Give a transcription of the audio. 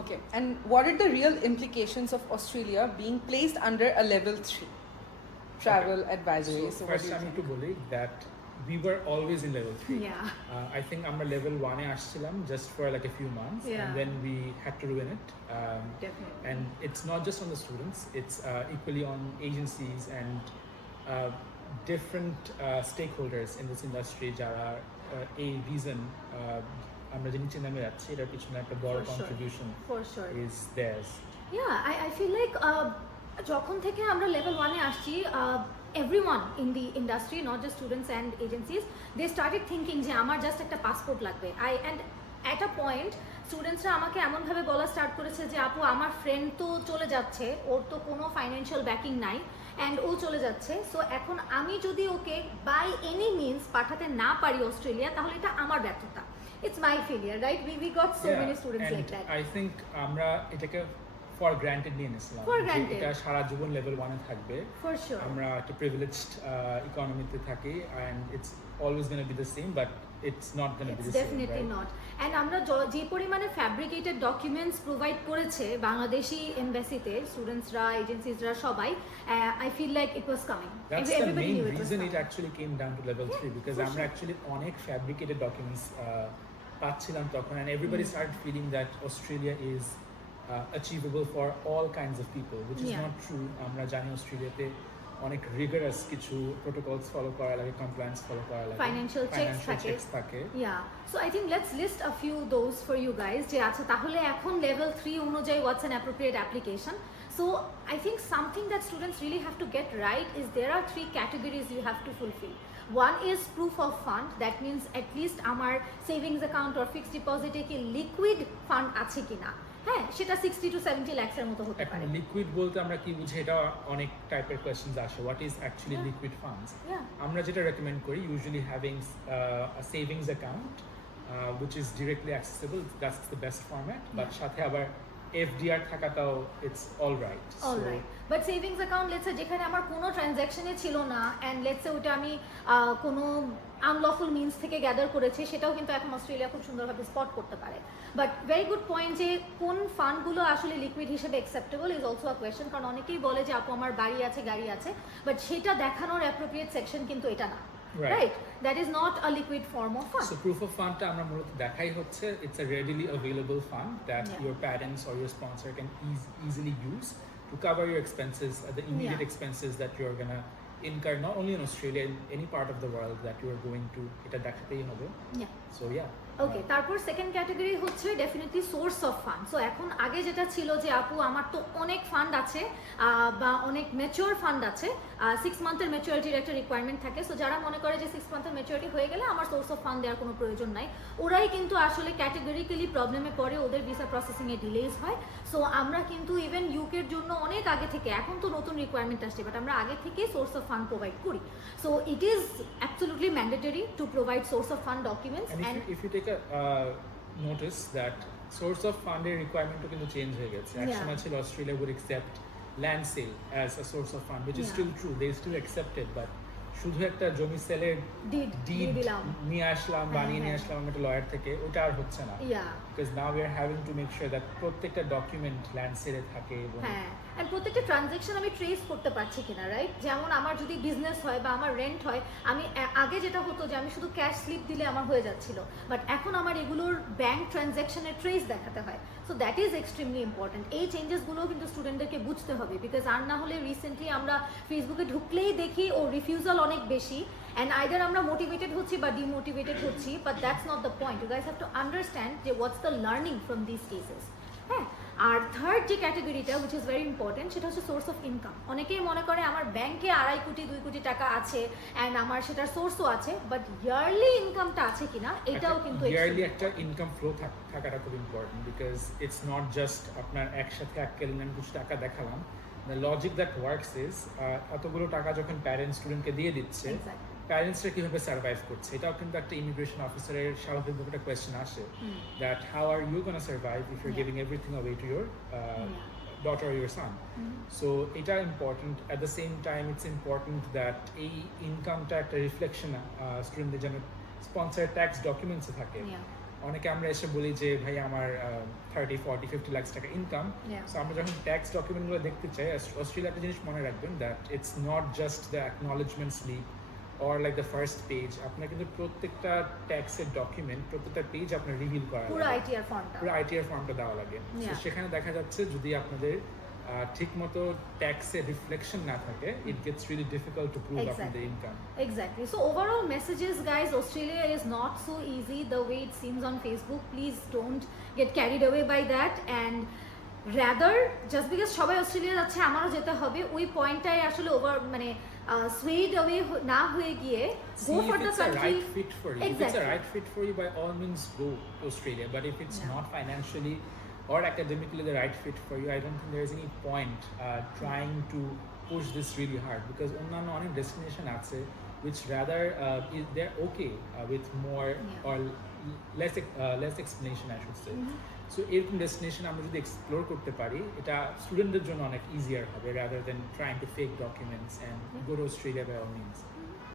Okay, and what are the real implications of Australia being placed under a level 3 travel advisory? So what do first you I need think? to believe that we were always in level 3. Yeah. I think আমরা level 1 এ আসছিলাম just for like a few months Yeah. and then we had to ruin it. Definitely. And it's not just on the students, it's equally on agencies and different stakeholders in this industry যারা এই reason আমরা যে নিচে নেমে যাচ্ছি এটার পিছনে একটা বড় For sure. contribution For sure. is theirs. Yeah, I feel like যখন থেকে আমরা লেভেল 1 এ আসছি everyone in the industry, not just students and agencies, they started thinking যে আমার জাস্ট একটা পাসপোর্ট লাগবে। and at a point স্টুডেন্টসরা আমাকে এমনভাবে বলা স্টার্ট করেছে যে আপু আমার ফ্রেন্ড তো চলে যাচ্ছে, ওর তো কোনো ফাইন্যান্সিয়াল ব্যাকিং নাই অ্যান্ড ও চলে যাচ্ছে, সো এখন আমি যদি ওকে বাই এনি মিনস পাঠাতে না পারি অস্ট্রেলিয়া তাহলে এটা আমার ব্যর্থতা। It's my failure, right? We got so many students and like that. I think আমরা এটাকে for granted নিয়ে নিছিলাম For যে granted. এটা সারা জীবন লেভেল 1 এ থাকবে। For sure. আমরা একটা প্রিভিলেজড ইকোনমিতে থাকি and it's always going to be the same, but it's not going to be It's the same. definitely right? not. And আমরা যে পরিমাণে ফ্যাব্রিকেটেড ডকুমেন্টস প্রোভাইড করেছে বাংলাদেশি এমবাসিতে স্টুডেন্টসরা, এজেন্সিসরা সবাই, I feel like it was coming. That's the main reason it actually came down to level 3, because for আমরা sure. actually অনেক fabricated documents পাচ্ছিলাম তখন, and everybody started feeling that Australia is achievable for all kinds of people, which is Yeah. not true. আমরা জানি অস্ট্রেলিয়াতে অনেক rigorous কিছু protocols follow করা লাগে, compliance follow করা লাগে, Financial checks থাকে। Yeah, so I think let's list a few those for you guys যে আচ্ছা তাহলে এখন level 3 অনুযায়ী what's an appropriate application. So I think something that students really have to get right is there are 3 categories you have to fulfill. One is proof of fund, that means at least আমার savings account or fixed deposit এ কি liquid fund আছে কিনা, হ্যাঁ সেটা 60 to 70 lakhs এর মতো হতে এখন পারে। লিকুইড বলতে আমরা কি বুঝি, এটা অনেক টাইপের কোয়েশ্চেনস আসে, what is actually Yeah. Liquid funds. Yeah. আমরা যেটা রেকমেন্ড করি usually having a savings account which is directly accessible, that's the best format, but Yeah. সাথে আবার এফডিআর থাকাটাও it's all right. Alright, but savings account let's say যেখানে আমার কোনো ট্রানজ্যাকশনে ছিল না অ্যান্ড লেটসে ওটা আমি কোনো আনলফুল মিনস থেকে গ্যাদার করেছি, সেটাও কিন্তু এখন অস্ট্রেলিয়া খুব সুন্দরভাবে স্পট করতে পারে। বাট ভেরি গুড পয়েন্ট যে কোন ফান্ডগুলো আসলে লিকুইড হিসেবে acceptable is also a question, কারণ অনেকেই বলে যে আপু আমার বাড়ি আছে, গাড়ি আছে, বাট সেটা দেখানোর অ্যাপ্রোপ্রিয়েট সেকশন কিন্তু এটা না, right? That is not a liquid form of fund. So proof of fundটা আমরা মূলত দেখাই হচ্ছে it's a readily available fund that Yeah. your parents or your sponsor can easily use to cover your expenses, the immediate Yeah. expenses that you're gonna incur not only in Australia, in any part of the world that you are going to, এটা দেখাতেই হবে। So yeah. ওকে, তারপর second category হচ্ছে definitely source of fund. So এখন আগে যেটা ছিল যে আপু আমার তো অনেক ফান্ড আছে বা অনেক ম্যাচিওর ফান্ড আছে, 6 মান্থের ম্যাচুরিটির একটা রিকোয়ারমেন্ট থাকে, সো যারা মনে করে যে 6 মান্থের ম্যাচুরিটি হয়ে গেলে আমার সোর্স অফ ফান্ড দেওয়ার কোনো প্রয়োজন নাই, ওরাই কিন্তু আসলে ক্যাটেগরিক্যালি প্রবলেমে পড়ে, ওদের ভিসা প্রসেসিংয়ে ডিলেজ হয়। সো আমরা কিন্তু ইভেন ইউকের জন্য অনেক আগে থেকে, এখন তো নতুন রিকোয়ারমেন্ট আসছে, বাট আমরা আগে থেকে সোর্স অফ ফান্ড প্রোভাইড করি। So it is absolutely mandatory to provide source of fund documents. And if you take a notice that source of fund এর requirement কিন্তু চেঞ্জ হয়ে গেছে। Yeah. একসময় ছিল Australia would accept land sale as a source of fund, which is Yeah. still true, they still accept it, but শুধু একটা জমি সেলের Deed দিয়ে ডিড দিলাম। নিয়ে আসলাম, বানিয়ে নিয়ে আসলাম একটা লয়ার থেকে, ওটা আর হচ্ছে না। ইয়া, Because now we are having to make sure that প্রত্যেকটা ডকুমেন্ট ল্যান্ড সেলে থাকে এবং হ্যাঁ, অ্যান্ড প্রত্যেকটা ট্রানজ্যাকশন আমি ট্রেস করতে পারছি কিনা, রাইট? যেমন আমার যদি বিজনেস হয় বা আমার রেন্ট হয়, আমি আগে যেটা হতো যে আমি শুধু ক্যাশ স্লিপ দিলে আমার হয়ে যাচ্ছিল, বাট এখন আমার এগুলোর ব্যাংক ট্রানজ্যাকশনের ট্রেস দেখাতে হয়। So that is extremely important. এই চেঞ্জেসগুলোও কিন্তু স্টুডেন্টদেরকে বুঝতে হবে, বিকজ আর না হলে রিসেন্টলি আমরা ফেসবুকে ঢুকলেই দেখি ও রিফিউজাল অনেক বেশি, অ্যান্ড আইদার আমরা মোটিভেটেড হচ্ছি বা ডিমোটিভেটেড হচ্ছি, but that's not the point. You guys have to understand যে what's the learning from this cases. হ্যাঁ, আর থার্ড যে ক্যাটাগরিটা উইচ ইজ ভেরি ইম্পর্টেন্ট সেটা হচ্ছে সোর্স অফ ইনকাম। অনেকেই মনে করে আমার ব্যাংকে 2.5 কোটি 2 কোটি টাকা আছে অ্যান্ড আমার সেটার সোর্সও আছে, বাট ইয়ারলি ইনকামটা আছে কিনা এটাও কিন্তু ইয়ারলি একটা ইনকাম ফ্লো থাকাটা খুব important, because it's not just আপনার একসাথে এককালীন কিছু টাকা দেখালাম। The logic that works is এতগুলো টাকা যখন প্যারেন্টস স্টুডেন্টকে দিয়ে দিচ্ছে, প্যারেন্টসরা কীভাবে সার্ভাইভ করছে, এটাও কিন্তু একটা ইমিগ্রেশন অফিসারের স্বাভাবিকভাবে একটা কোয়েশ্চেন আসে, that how are you gonna survive if your giving everything away to your daughter or your son. So এটা important. At the same time it's important that এই ইনকামটা একটা রিফ্লেকশন স্টুডেন্টদের যেন স্পন্সর ট্যাক্স ডকুমেন্টসে থাকে। অনেকে আমরা এসে বলি যে ভাই আমার 30, 40, 50 লাখ টাকা ইনকাম। Yeah. সো আমরা যখন ট্যাক্স ডকুমেন্টগুলো দেখতে চাই, অস্ট্রেলিয়া একটা জিনিস মনে রাখবেন that it's not just the acknowledgement slip or like the first page. আপনার কিন্তু প্রত্যেকটা ট্যাক্সের ডকুমেন্ট, প্রত্যেকটা পেজ আপনার রিভিল করা পুরো লাগে, আইটিআর ফর্মটা। পুরো আইটিআর ফর্মটা দেওয়া লাগে। তো Yeah. সেখানে দেখা যাচ্ছে যদি আপনাদের ঠিকমতো ট্যাক্সের রিফ্লেকশন না থাকে, it gets really difficult to prove Exactly. আপনাদের income. Exactly. So overall messages, guys, Australia is not so easy the way it seems on Facebook. Please don't get carried away by that, and rather just because সবাই অস্ট্রেলিয়া যাচ্ছে আমারও যেতে হবে ওই পয়েন্টটাই আসলে ওভার মানে swayed away না হয়ে গিয়ে See, go for if the it's a country. right fit for you, if it's a Exactly. right fit for you, by all means go to Australia. But if it's Yeah. not financially or academically the right fit for you, I don't think there is any point trying to push this really hard, because অন্যান্য অনেক destination আছে which rather they're okay with more Yeah. or less explanation, I should say. Mhm. So এরকম ডেস্টিনেশন আমরা যদি এক্সপ্লোর করতে পারি, এটা স্টুডেন্টদের জন্য অনেক ইজিয়ার হবে, rather than trying to fake documents and go to Australia by all means.